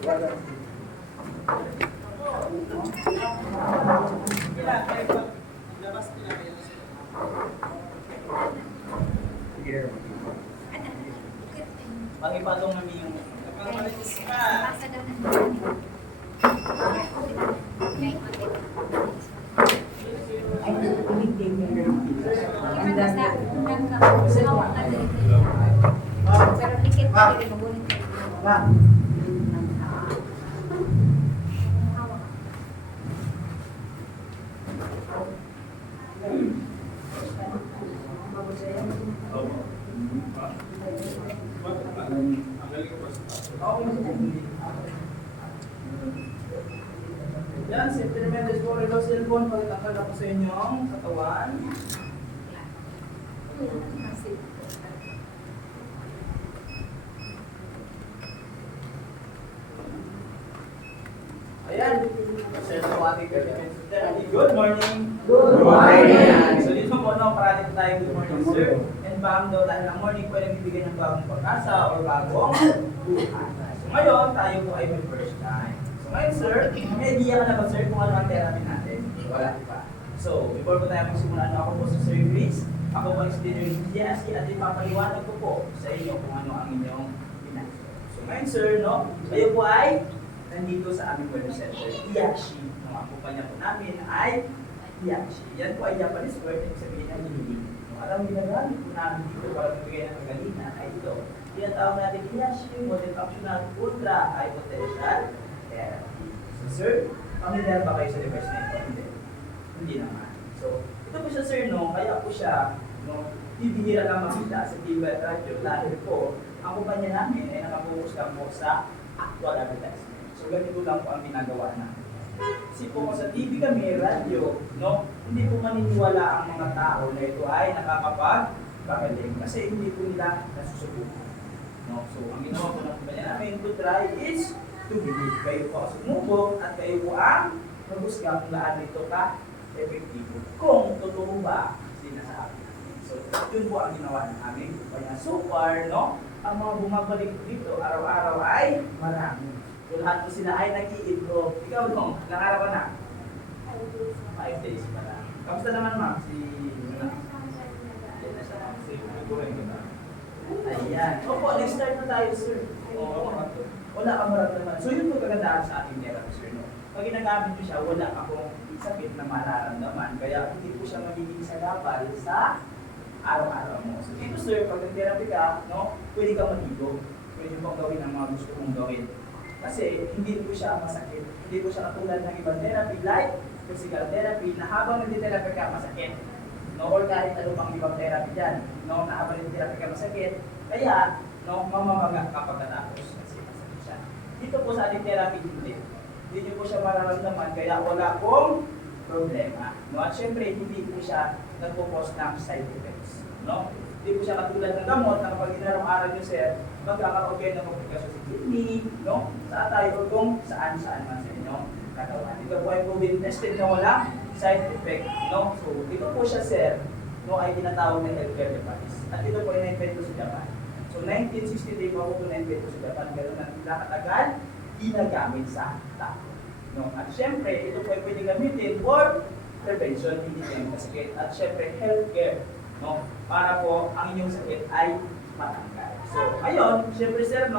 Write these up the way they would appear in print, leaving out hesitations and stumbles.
Pag-ipatong namin yung nagkakalitis ka. Pero tiket pa rin magunin ko. Yan, safety remedies po, reload cellphone, pagkakal ako sa inyong katawan. Ayan, sir, so ating good morning. Good morning. So dito po, parating tayo good morning, sir. And bang daw dahil ang morning po ay nagbibigay ng bagong pag-asa or bagong buhay. So ngayon, tayo po ay may first time. Ngayon, sir, may idea ka na ba, sir, kung ano ang therapy natin? Wala pa. So, before po tayo magsimula, ako po sa Sir Chris. Ako po ang student ng GSK at ipapaliwanag ko po sa inyo kung ano ang inyong ginagawa. So, ngayon, sir, kayo po ay nandito sa aming wellness center, Iyashi. Ang kumpanya po namin ay Iyashi. Yan po ay Japanese word, ibig sabihin ng healing. At ang ginagamit po namin dito para magbigay ng kagalingan ay ito. Tinatawag natin Iyashi, multifunctional, ultra high potential therapy. So, sir, familiar ba kayo sa device na ito? Hindi naman. So, ito po siya, sir, kaya po siya, bibihira lang makita sa TV at radio dahil po, ang kumpanya namin ay nakapokus lang po sa actual advertisement. So, ganito lang po ang ginagawa namin. Kasi po kung sa TV kami, radio, hindi po maniniwala ang mga tao na ito ay nakakapag-pagaling kasi hindi po nila nasusubukan. So, ang ginawa po ng kumpanya namin to try is to believe. Kayo po sumubok at kayo po ang maghusga kung gaano ito ka-epektibo. Kung totoo ba sinasabi natin. So, yun po ang ginawa ng aming kumpanya. So far, ang mga bumabalik dito araw-araw ay marami. So, lahat po sila ay nag-i-improve. Ikaw, nakaraw ka na? 5 days pa lang. Kamusta naman, ma'am? Ayan. Opo, next start na tayo, sir. Wala kang maramdaman. So, yun po kagandaan sa ating therapy, sir. Pag ginagamit nyo siya, wala akong sakit na mararamdaman. Kaya hindi po siya magiging sagabal sa araw-araw mo. So, dito, sir, pag nag-therapy ka, pwede ka maligo. Pwede mo gawin ang mga gusto mong gawin. Kasi hindi po siya masakit. Hindi po siya katulad ng ibang therapy like physical therapy na habang nag-therapy ka masakit. Or kahit ano pang ibang therapy dyan. Na habang nag-therapy ka masakit. Kaya, mamamaga ka pagkatapos kasi masakit siya. Dito po sa ating therapy, hindi nyo po siya mararamdaman kaya wala pong problema. At syempre, hindi po siya nagpo-cause ng side effects. Hindi po siya katulad ng gamot na kapag inaraw-araw nyo, sir, magkakaroon kayo ng komplikasyon sa kidney, sa atay, o kung saan-saan man sa inyong katawan. Ito po ay proven tested na walang side effect. So, ito po siya, sir, ay tinatawag na healthcare device. At ito po ay na-invento sa Japan. So, 1963 po ako na-invento sa Japan. Ganun na pinakatagal, ginagamit sa tao. At syempre, ito po ay pwede gamitin for prevention, hindi kayo masakit. At syempre, healthcare. Para po ang inyong sakit ay matanggal. So, ayun, syempre sir,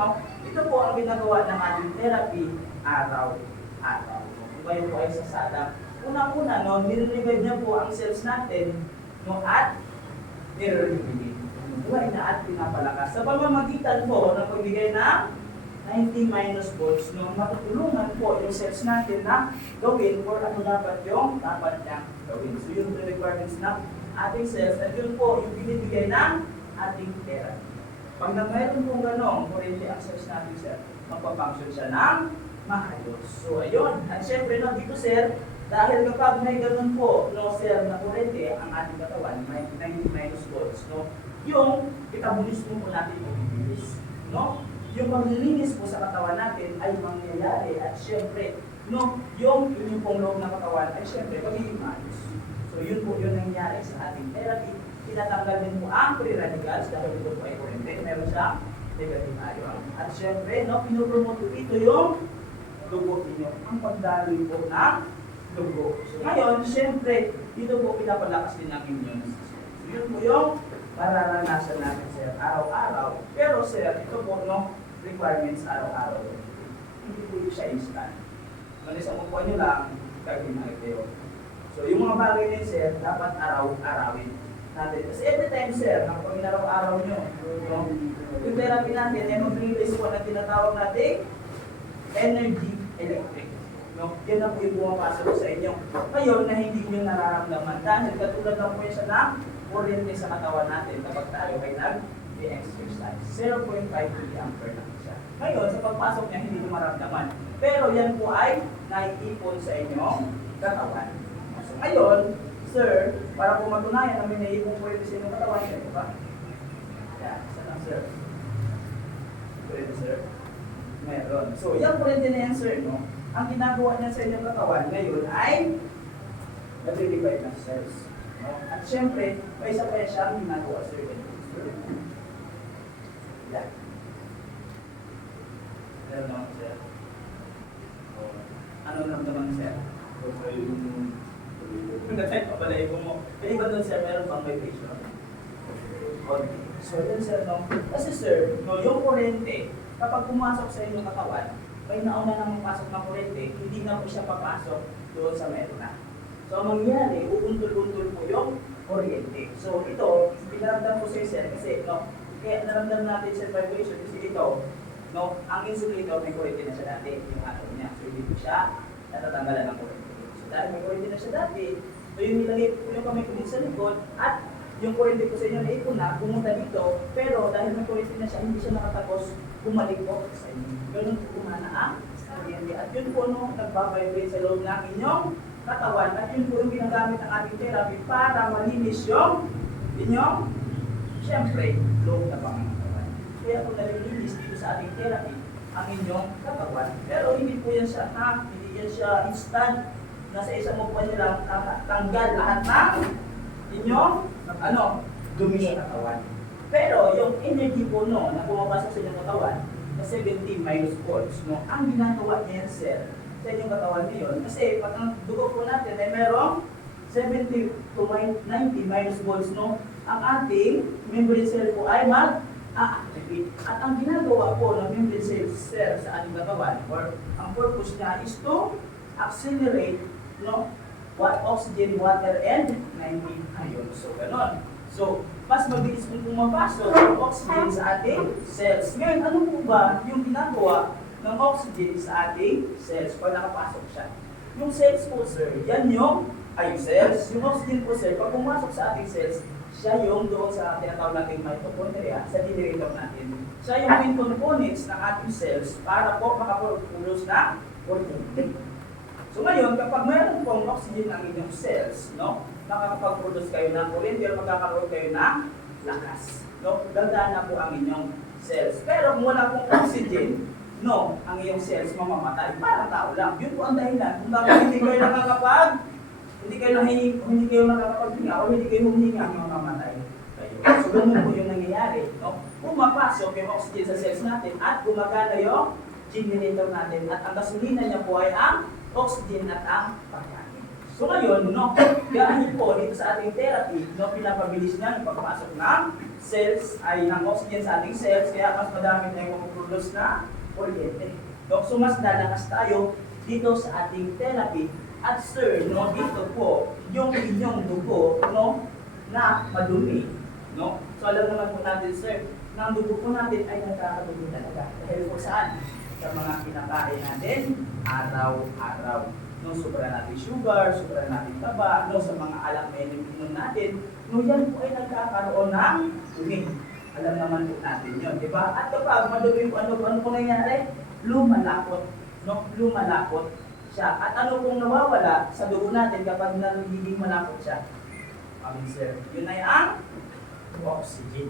ito po ang ginagawa ng ating therapy araw-araw. Kung kayo po ay sasada, unang-una, nire-revive niya po ang cells natin, at nire-revive. Buhay na at pinapalakas. Sa pamamagitan po ng pagbigay ng 90 volts, matutulungan po yung cells natin na gawin or ano dapat yung dapat niyang gawin. So, yung requirements ng ating cells, at yun po yung binibigay ng ating therapy. Pag mayroon pong gano'ng kurente ang cells natin, sir, magpafunction siya ng maayos. So, ayun. At syempre, dito, sir, dahil kapag may gano'n po, sir, na kurente ang ating katawan, may 90 volts, yung metabolismo po natin ibibilis. Yung paglilinis po sa katawan natin ay mangyayari at syempre, yung pong loob ng katawan ay syempre magiging maayos. So yun po yung nangyari sa ating therapy. Tinatanggal din po ang free radicals dahil ito po ay kurente. Meron siyang negative ion. At syempre, no, pinupromote ito yung dugo ninyo. Ang pagdaloy po ng dugo. So ngayon, syempre, dito po pinapalakas din ng immune system. So yun po yung mararanasan natin, sir, araw-araw. Pero sir, ito po, no, requirements araw-araw. Hindi po siya instant. Malis ang upuan nyo lang, gagawin na kayo. So yung mga bagay na yun, sir, dapat araw-arawin natin. Kasi every time, sir, kapag inaraw-araw nyo, no, yung therapy natin ay mag-release po na tinatawag natin energy electric. No? Yan na po yung pumapasok sa inyo. Ngayon na hindi nyo nararamdaman. Dahil katulad lang po yan siya ng kuryente sa katawan natin kapag tayo ay nag-exercise. 0.5 mA lang siya. Ngayon, sa pagpasok niya, hindi nyo maramdaman. Pero yan po ay naiipon sa inyong katawan. So ngayon, sir, para po matunayan na may naiipon kuryente sa inyong katawan, yan, di ba? Yan, isa lang, sir. Kuryente, sir. Meron. So, yung kuryente na yan, sir, no? Ang ginagawa niya sa inyong katawan ngayon ay nag-divide ng cells. No? At syempre, may isa pa siyang ginagawa, sir. Yan. Meron naman, sir. Ano naman, sir? Nag-type pa pala yung mo. Kaya iba doon, sir, meron pang vibration. Okay. So, yun, sir, no? Kasi, sir, no, yung kuryente, kapag pumasok sa inyong katawan, may nauna nang pasok ng kuryente, hindi na po siya papasok doon sa membrana. So, ang mangyari, uuntol-untol po yung kuryente. So, ito, pinaramdam ko sa sir kasi, no, kaya naramdam natin sa vibration kasi ito, no, ang insulator may kuryente na siya dati, yung atom niya. So, hindi po siya natatanggalan ng kuryente. So, dahil may kuryente na siya dati, so yung nilagay po yung kamay ko dito sa likod, at yung kuryente po sa inyo na ipon na, pumunta dito, pero dahil may kuryente na siya, hindi siya nakatapos bumalik po sa inyo. Ganun po kumana ang kuryente. At yun po no, nagbabibrate sa loob ng inyong katawan. At yun po yung ginagamit ng ating therapy para malinis yung inyong, syempre, loob na pangangatawan. Kaya po nalilinis dito sa ating therapy ang inyong katawan. Pero hindi po yan siya, hindi yan siya instant. Nasa isang upuan nyo lang, tanggal lahat ng inyong, dumi sa katawan. Pero yung energy po no, na pumapasok sa inyong katawan, na 17 minus volts, no, ang ginagawa niya yan, sir, sa inyong katawan ngayon, kasi pag ang dugo po natin ay merong 70 to 90 minus volts, no, ang ating membrane cell po ay mag-activate. At ang ginagawa po ng membrane cell sa ating katawan, or ang purpose niya is to accelerate, no, oxygen, water, and 90 ion. So, ganon. So, mas mabilis kung pumapasok yung oxygen sa ating cells. Ngayon, ano po ba yung ginagawa ng oxygen sa ating cells pag nakapasok siya? Yung cells po, sir, yan yung cells. Yung oxygen po, sir, pag pumasok sa ating cells, siya yung doon sa tinatawag nating mitochondria, sa generator natin. Siya yung main components ng ating cells para po makaproduce na kuryente. So ngayon, kapag mayroon pong oxygen ng inyong cells, no, makakapag-produce kayo ng kuryente o magkakaroon kayo ng lakas. No? Ganda na po ang inyong cells. Pero kung wala pong oxygen, no, ang iyong cells mamamatay. Parang tao lang. Yun po ang dahilan. Kung bakit hindi kayo nakakapaghinga o hindi kayo huminga, mamamatay kayo. So ganun po yung nangyayari. No? Pumapasok yung oxygen sa cells natin at gumagana yung generator natin. At ang gasolina niya po ay ang oxygen at ang pagkain. So ngayon, no, dahil po dito sa ating therapy, no, pinapabilis niya yung pagpasok ng cells, ay ng oxygen sa ating cells, kaya mas madami tayong mag-produce na kuryente. No? So mas lalakas tayo dito sa ating therapy. At sir, no, dito po, yung inyong dugo, no, na madumi. No? So alam naman po natin, sir, na ang dugo po natin ay nagkakadumi talaga. Dahil po saan? Sa mga kinakain natin araw-araw. No, sobra natin sugar, sobra natin taba, no, sa mga alak na ininom natin, no, yan po ay nagkakaroon ng dumi. Alam naman po natin yun, di ba? At kapag madumi po, ano po nangyayari? Lumalapot. No, lumalapot siya. At ano pong nawawala sa dugo natin kapag nagiging malapot siya? Amin, sir. Yun ay ang oxygen.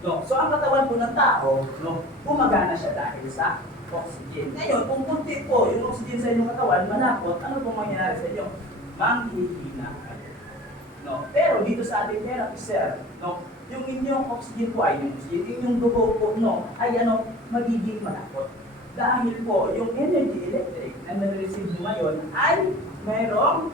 No, so ang katawan po ng tao, no, gumagana siya dahil sa oxygen. Ngayon, kung kunti po yung oxygen sa inyong katawan, malapot, ano pong mangyayari sa inyo? Manghihina kayo. No? Pero dito sa ating therapy, sir, no, yung inyong oxygen po ay yung oxygen, inyong dugo po, no, ay magiging malapot. Dahil po, yung energy electric na na-receive mo ngayon ay mayroong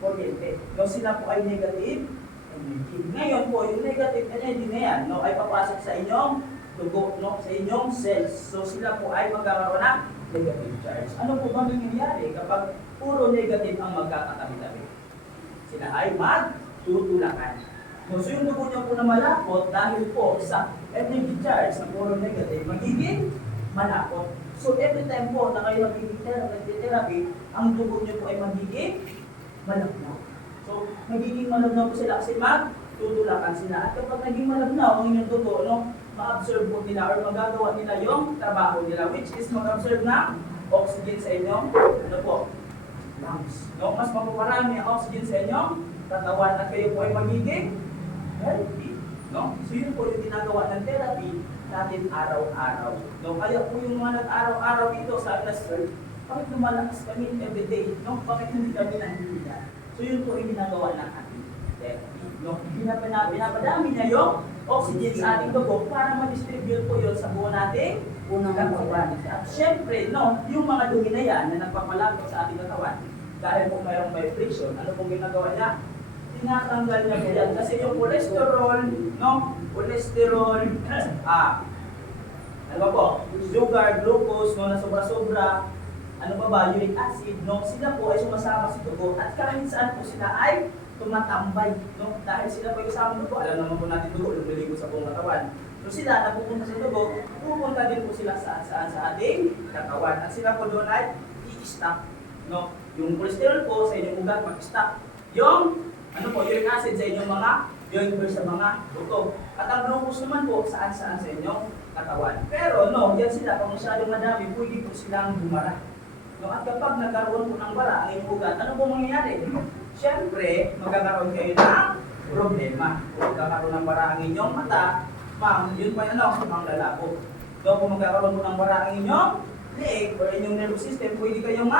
kuryente. No, sila po ay negative energy. Ngayon po, yung negative energy na yan, no, ay papasok sa inyong dugo, no, sa inyong cells. So sila po ay magkakaroon ng negative charge. Ano po ba nangyayari kapag puro negative ang magkakatabi-tabi? Sila ay magtutulakan. No, so yung dugo niyo po na malapot dahil po sa energy charge na puro negative, magiging malapot. So every time po na kayo nag-therapy, ang dugo niyo po ay magiging malabnaw. So magiging malabnaw po sila kasi magtutulakan sila. At kapag naging malabnaw ang inyong dugo, no, ma-absorb po nila or magagawa nila yung trabaho nila, which is mag-absorb na oxygen sa inyong lungs. No, mas mapaparami ang oxygen sa inyong katawan at kayo po ay magiging healthy. No? So yun po yung ginagawa ng therapy natin araw-araw. No? Kaya po yung mga nag-araw-araw dito sa sir, bakit lumalakas kami everyday? No? Bakit hindi kami nanghihina? So yun po yung ginagawa ng ating therapy. No? Pinapadami niya yung oxygen sa ating dugo para ma-distribute po yun sa buo nating katawan. At syempre, no, yung mga dumi na yan na nagpapalapot sa ating katawan, dahil po mayroong vibration, ano pong ginagawa niya? Tinatanggal niya po yan. Kasi yung cholesterol, no? Cholesterol, ano ba po? Sugar, glucose, no, na sobra-sobra, ano pa ba? Uric acid, no? Sila po ay sumasama sa dugo at kahit saan po sila ay tumatambay, no? Dahil sila po ay kasama dugo, alam naman po natin dugo, lumiligo sa buong katawan. So sila, napupunta sa dugo, pupunta din po sila saan sa ating katawan. At sila po doon ay i-stop, no? Yung cholesterol po sa inyong ugat, mag-stop. Yung uric acid sa inyong mga joint sa mga dugo. At ang glucose naman po saan-saan sa inyong katawan. Pero no, yan sila, kung masyadong madami, pwede po silang bumara. No, at kapag nagkaroon po ng bara ang inyong ugat, ano po mangyayari? Siyempre, magkakaroon kayo ng problema. Magkakaroon ng bara ang inyong mata, yun pa ang lalabo. So kung magkakaroon po ng bara ang inyong leg or inyong nervous system, pwede kayong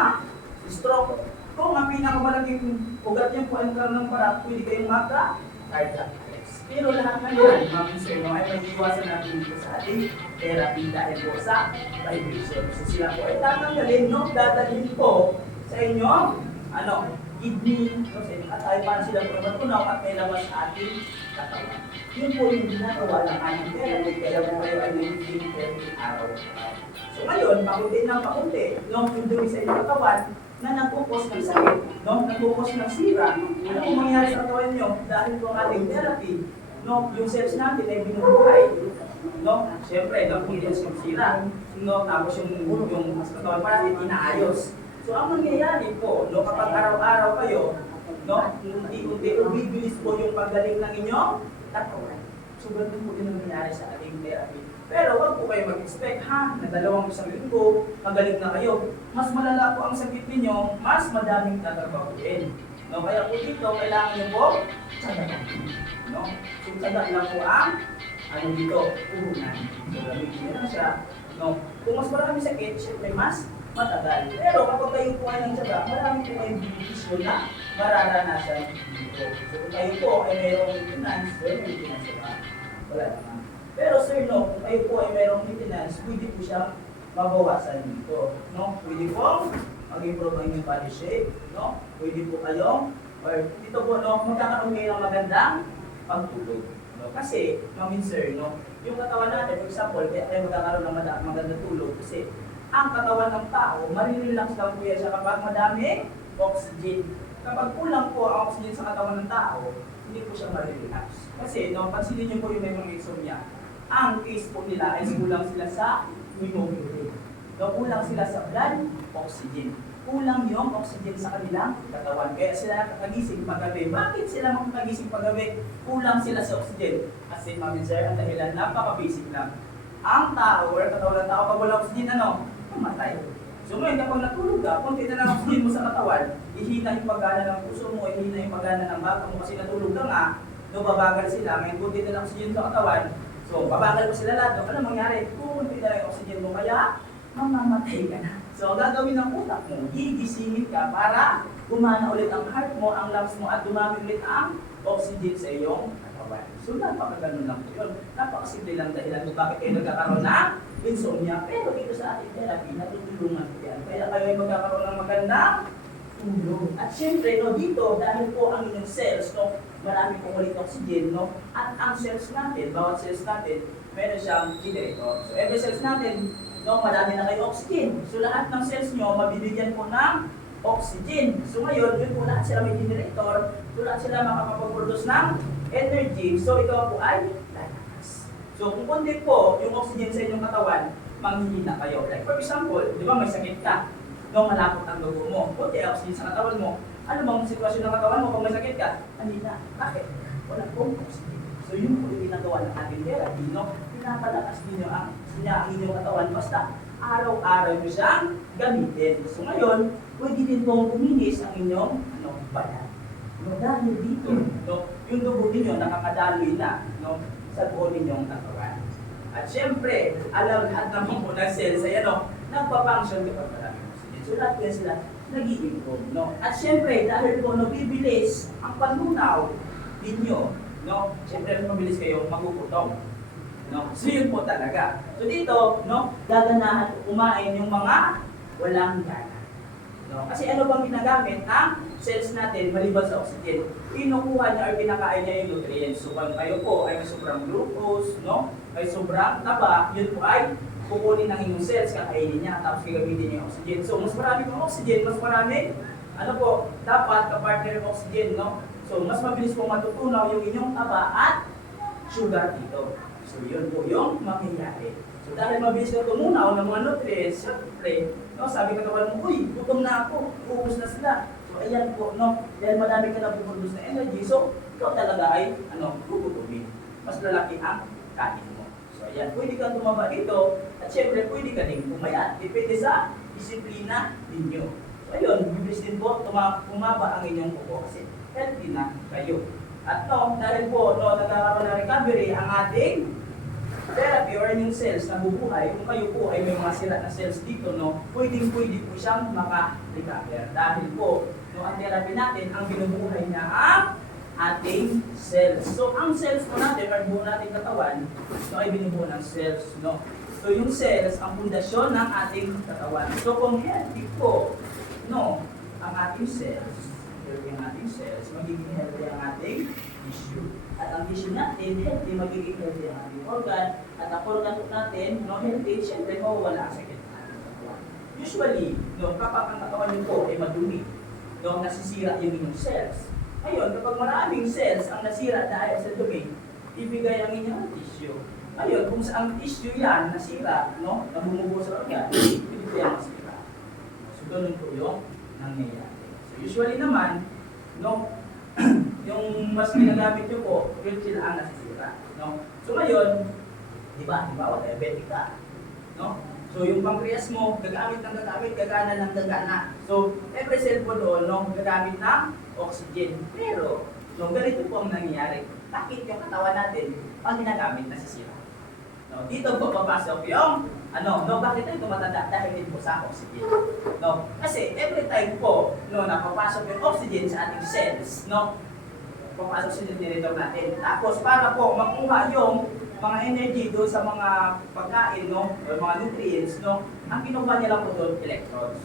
stroke. Kung ang pinakamalaking ugat niyo po ay magkaroon ng bara, pwede kayong magka-cardiac arrest. Pero lahat na yan, mga sir, no, ay mag-iwasan natin dito sa ating therapy dahil po sa vibration. So sila po ay tatanggalin, no, dadalhin po sa inyong kidney, no, sa inyong atay, para sila po matunaw at may lamas sa ating katawan. Yun po yung ginagawa ng ating therapy, kaya po kayo ay nagiging therapy araw. So ngayon, pakunti ng pakunti, no, yung dumi sa inyong katawan, na nagpupos ng sakit, no, nagpupos ng sira. Ano kung mangyayari sa katawan nyo? Dahil po ang ating therapy, no, yung cells natin ay binubuhay, no, siyempre, nagpulis yung sira, no, tapos yung katawan pa natin inaayos. So ang mangyayari po, no, kapag araw-araw kayo, no, unti-unti, bibilis po yung paggaling ng inyong katawan. So ganun po yung nangyayari sa ating therapy. Pero wag po kayo mag-expect, na 2 isang linggo, magaling na kayo. Mas malala po ang sakit ninyo, mas madaming tatrabahuin. No, kaya po dito, kailangan nyo po tsagaan. No? So tsaga lang po ang dito, puhunan. So gamitin nyo lang siya. No? Kung mas marami sakit, syempre mas matagal. Pero kapag kayo po ay ng tsaga, marami po kayong benepisyo na mararanasan dito. So kung kayo po ay mayroong maintenance, well, maintenance ba? Wala naman. Pero sir, no, kung kayo po ay mayroong maintenance, pwede po siyang mabawasan dito. No? Pwede po mag-improve ang inyong body shape. No? Pwede po kayong, or dito po, no, magkakaroon kayo ng magandang pagtulog. No? Kasi, sir, no, yung katawan natin, for example, kaya tayo magkakaroon ng magandang tulog. Kasi, ang katawan ng tao, marirelax lang po yan siya kapag madami oxygen. Kapag kulang po ang oxygen sa katawan ng tao, hindi po siya marirelax. Kasi, no, pansinin niyo po yung may mga insomnia. Ang case po nila ay kulang sila sa hemoglobin. No, kulang sila sa blood oxygen. Kulang yung oxygen sa kanilang katawan. Kaya sila nakakagising paggabi. Bakit sila makakagising paggabi? Kulang sila sa oxygen. Kasi sir, ang dahilan, napaka-basic lang. Ang tao, or katawan ng tao, pag wala oxygen, mamatay. So ngayon, kapag natulog ka, konti na lang oxygen mo sa katawan, ihina yung pagana ng puso mo, ihina yung pagana ng baga mo, kasi natulog ka nga, babagal sila. Ngayon, konti na lang oxygen sa katawan, so babagal mo sila lahat. Ano mangyari? Konti na lang yung oxygen mo, kaya mamamatay ka na. So ang gagawin ng utak mo, gigisingin ka para gumana ulit ang heart mo, ang lungs mo, at dumami ulit ang oxygen sa iyong katawan. katawan. So napakaganon lang po yun. Napakasimple lang dahilan kung bakit kayo nagkakaroon ng insomnia. Pero dito sa ating therapy, natutulungan po yan. Kaya kayo ay magkakaroon ng magandang tulog. At syempre, no, dito, dahil po ang inyong cells, no, marami pong ulit oxygen, no, at ang cells natin, bawat cells natin, meron siyang generator. So every cells natin, no, marami na kayo oxygen. So lahat ng cells nyo, mabibigyan po ng oxygen. So ngayon, yun po lahat sila may generator, so lahat sila makakapag-produce ng energy. So ito po ay lalakas. So kung kundi po yung oxygen sa inyong katawan, manghihina kayo. Like for example, di ba may sakit ka? No, malapot ang dugo mo. Kunti ang oxygen sa katawan mo. Ano bang sitwasyon ng katawan mo kung may sakit ka? Manhina. Bakit? Wala pong oxygen. So yun po yung ginagawa ng ating therapy, no? Pinapalakas ninyo ang inyong katawan basta araw-araw nyo siyang gamitin. So ngayon, pwede din pong kuminis ang inyong bayan. No, dahil dito, no, yung dugo ninyo nakakadaloy na, no, sa buo ninyong katawan. At syempre, alam lahat naman po ng cells ay nagpa-function kapag marami oxygen. So lahat yan sila nag-i-improve, no? At syempre, dahil po nabibilis ang panunaw ninyo, no? Syempre, mabilis kayong magugutom. No? So yun po talaga. So dito, no, gaganahan kumain yung mga walang gana. No? Kasi ano bang ginagamit ng cells natin maliban sa oxygen? Kinukuha niya or kinakain niya yung nutrients. So kung kayo po ay may sobrang glucose, no, may sobrang taba, yun po ay kukunin ng inyong cells, kakainin niya, tapos gagamitin niya yung oxygen. So mas marami kang oxygen, mas marami, ano po, dapat kapartner yung oxygen, no? So mas mabilis po matutunaw yung inyong taba at sugar dito. So yun po yung mangyayari. So dahil mabilis na tumunaw ng mga nutrients, syempre, no, sabi katawan mo, uy, gutom na ako, uubos na sila. So ayan po, no, dahil madami ka na puproduce na energy, so ikaw talaga ay, gugutumin. Mas lalaki ang kain mo. So ayan, pwede kang tumaba dito, at syempre pwede ka din pumayat. Depende sa disiplina ninyo. So ayun, bibilis din po, tumaba ang inyong kuko kasi healthy na kayo. At no, dahil po, no, nagkakaroon ng recovery ang ating therapy or inyong cells na bubuhay, kung kayo po ay may mga sira na cells dito, no, pwede po siyang maka-recover. Dahil po, no, ang therapy natin, ang binubuhay niya ang ating cells. So, ang cells po natin, or buo nating katawan, no, ay binubuo ng cells, no. So, yung cells, ang pundasyon ng ating katawan. So, kung healthy po, no, ang ating cells, healthy ang ating cells, magiging healthy ang ating tissue. At ang tissue natin, healthy, magiging healthy ang ating organ. At ang organ natin, no, healthy, syempre, mawawala ang sakit ng ating katawan. Usually, no, kapag ang katawan nyo po ay madumi, no, nasisira yung inyong cells. Ngayon, kapag maraming cells ang nasira dahil sa dumi, ibigay ang inyong tissue. Ngayon, kung saan tissue yan nasira, no, namumubo sa organ, hindi po yan masira. So, ganun po yung nangyayari. Usually naman, no, yung mas ginagamit nyo po, yun sila ang nasisira. No? So ngayon, di ba, diabetic ka. No? So yung pancreas mo, gagamit ng gagamit, gagana ng gagana. So every cell po doon, no, gagamit ng oxygen. Pero, no, ganito po ang nangyayari. Bakit yung katawan natin, pag ginagamit, nasisira? No? Dito po papasok yung no, bakit tayo tumatanda? Dahil din po sa oxygen. No? Kasi every time po, no, napapasok yung oxygen sa ating cells, no, papasok sa generator natin. Tapos para po makuha yung mga energy doon sa mga pagkain, no, o mga nutrients, no, ang kinuha niya lang po doon, electrons.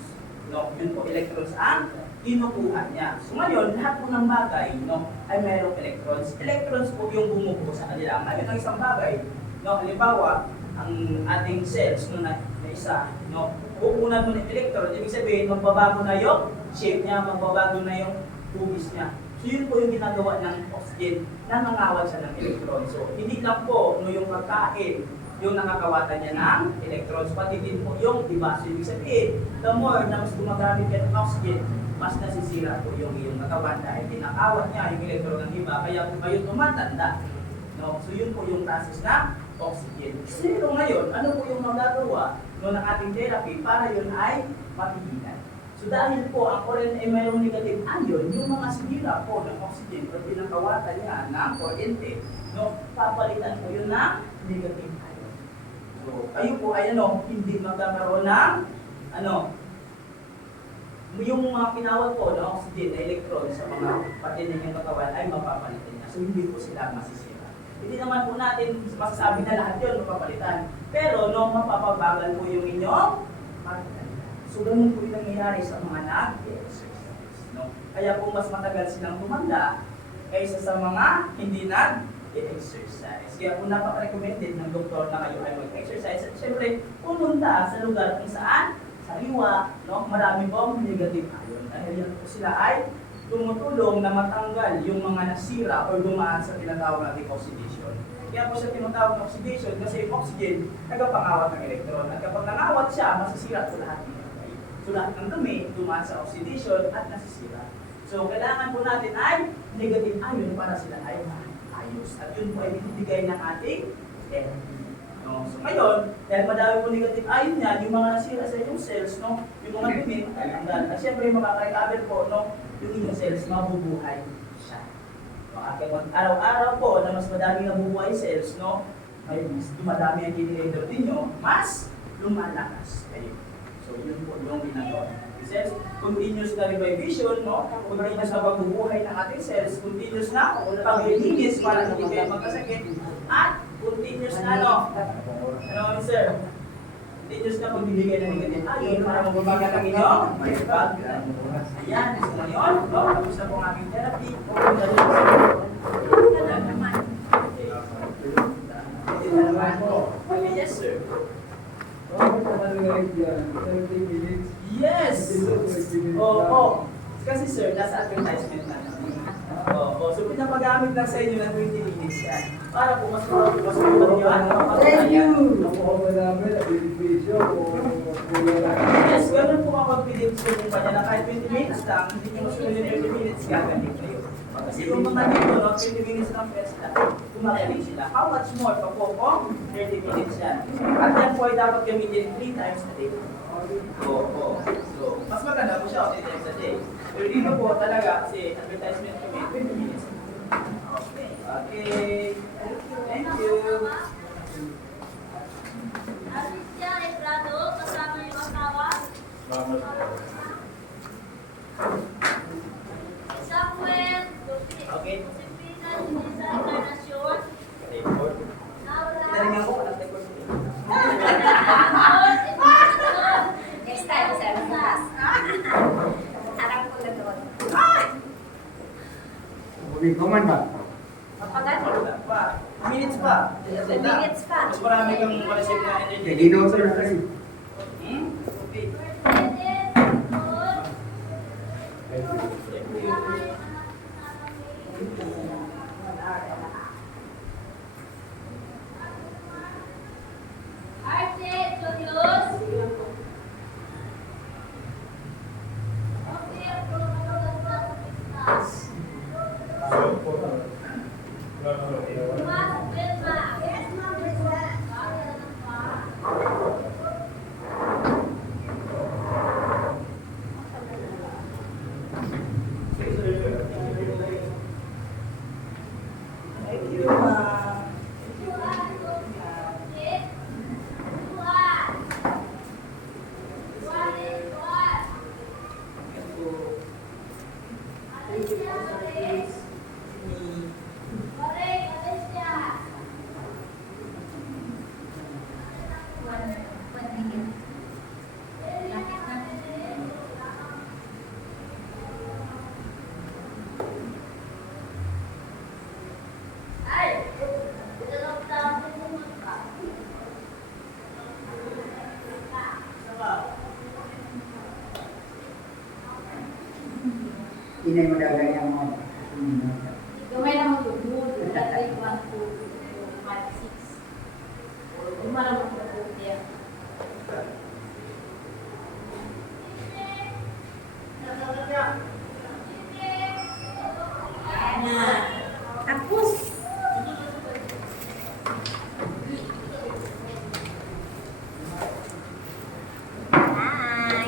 No, yun po, electrons ang kinukuha niya. So ngayon, lahat po ng bagay, no, ay mayroong electrons. Electrons po yung bumubuo sa kanila. Ngayon, ang isang bagay, no, halimbawa, ang ating cells no, na isa, no, pupunan mo ng electron, ibig sabihin, magbabago na yung shape niya, magbabago na yung hugis niya. So yun po yung ginagawa ng oxygen, nangangawal siya ng electron. So hindi lang po no, yung pagkain, yung nakakawatan niya ng electrons, pati din po yung iba. So ibig sabihin, the more na mas gumagamit ka ng oxygen, mas nasisira po yung iyong katawan dahil pinakawat niya yung electron ng iba, kaya po kayo tumatanda. No? So yun po yung process na oxygen. Pero ngayon, ano po yung magagawa no, ng ating therapy para yun ay mapigilan? So dahil po ang current ay mayroong negative ion, yung mga sinira po ng oxygen o pinakawatan niya ng kuryente, no, papalitan po yun ng negative ion. So kayo po ay hindi magkakaroon ng yung mga pinawat po na oxygen na electron sa mga parte ng inyong katawan ay mapapalitan niya. So hindi po sila masisira. Hindi naman po natin masasabi na lahat yun mapapalitan. Pero no, mapapabagal po yung inyong pagkalitan. So ganun po yung nangyayari sa mga nag-exercise. No? Kaya po mas matagal silang tumanda kaysa sa mga hindi nag-exercise. Kaya po napaka-recommended ng doktor na kayo ay mag-exercise. At syempre, pumunta sa lugar kung saan sariwa, no? Marami pong negative ion. Dahil yan po sila ay tumutulong na matanggal yung mga nasira o dumaan sa tinatawag nating oxidation. Kaya po siya tinatawag na oxidation kasi yung oxygen nagpapangawat ng electron. At kapag nangawat siya, masisira po lahat ng bagay. So lahat ng dumi dumaan sa oxidation at nasisira. So kailangan po natin ay negative ion para sila ay maayos. At yun po ay binibigay ng ating therapy. No? So ngayon, dahil madami po negative ion niya, yung mga nasira sa inyong cells, no? Yung mga dumi, tatanggal. At syempre makaka-recover po, no? Yung inyong cells, mabubuhay siya. Okay, araw-araw po na mas madami nabubuhay cells, no? May mas dumadami ang generator ninyo, mas lumalakas kayo. So yun po yung ginagawa ng cells. Continuous na revision, no? Continuous na pagbubuhay ng ating cells, continuous na paglilinis para hindi kayo magkasakit, at continuous na ano, sir? Continuous na pagbibigay ng negative ion para mababagal ang inyong bag. Ayan, so ngayon, no? Tapos na po ang aking therapy. Yes, sir. Yes! Oo. Kasi sir, nasa advertisement na. Oo. So pinapagamit lang sa inyo ng 20 minutes yan. Para po mas mapapagyan. Thank you! Yes, ganun po kapag pinipili pa niya na kahit 20 minutes lang, hindi nyo masunod yung 30 minutes, gagaling kayo. Kasi yung mga dito, no, 20 minutes lang pesta, gumagaling sila. How much more pa po kung 30 minutes yan? At yan po ay dapat gamitin 3 times a day. Oo. So, mas maganda po siya 3 times a day. Pero dito po talaga, kasi advertisement kami, 20 minutes. Okay. Thank you. Alicia Ebrado, kasama yung asawa. Samuel, Okay. Josefina, Luisa, Encarnacion. Laura, Galingan ko, alas record ko. Next time, sir, bukas. Harap ko na doon. Kuman ba? Mapagat. Pa. Minutes pa. Minutes pa. Mas marami kang malasip na energy. Hindi daw sir kasi. Okay. Arte, Julius. Okay, Mas Vilma. Yes, Ma'am Vilma. Thank you, ma'am. Inay mo daw ganyan mo.